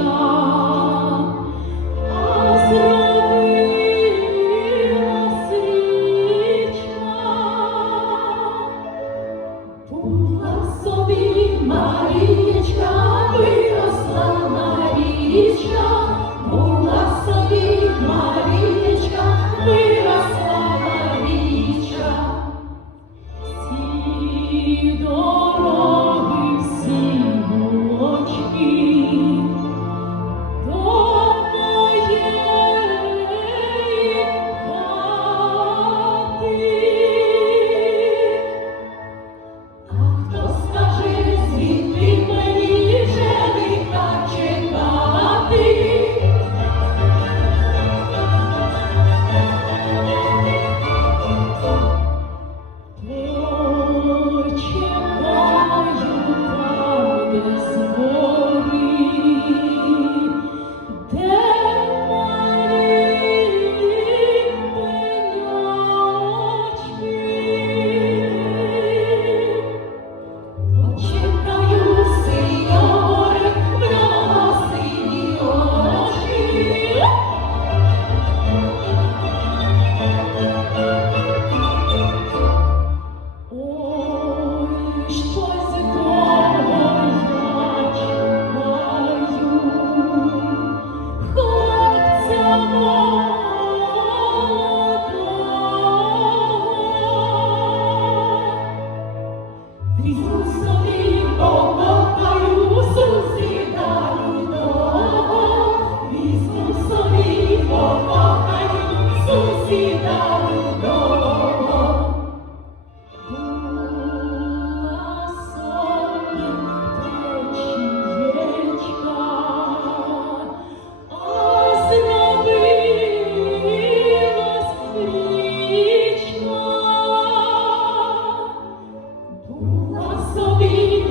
Oh.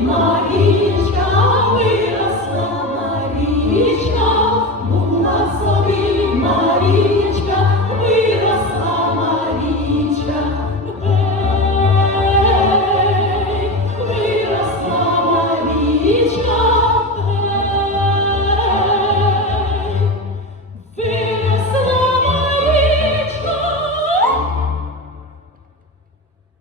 My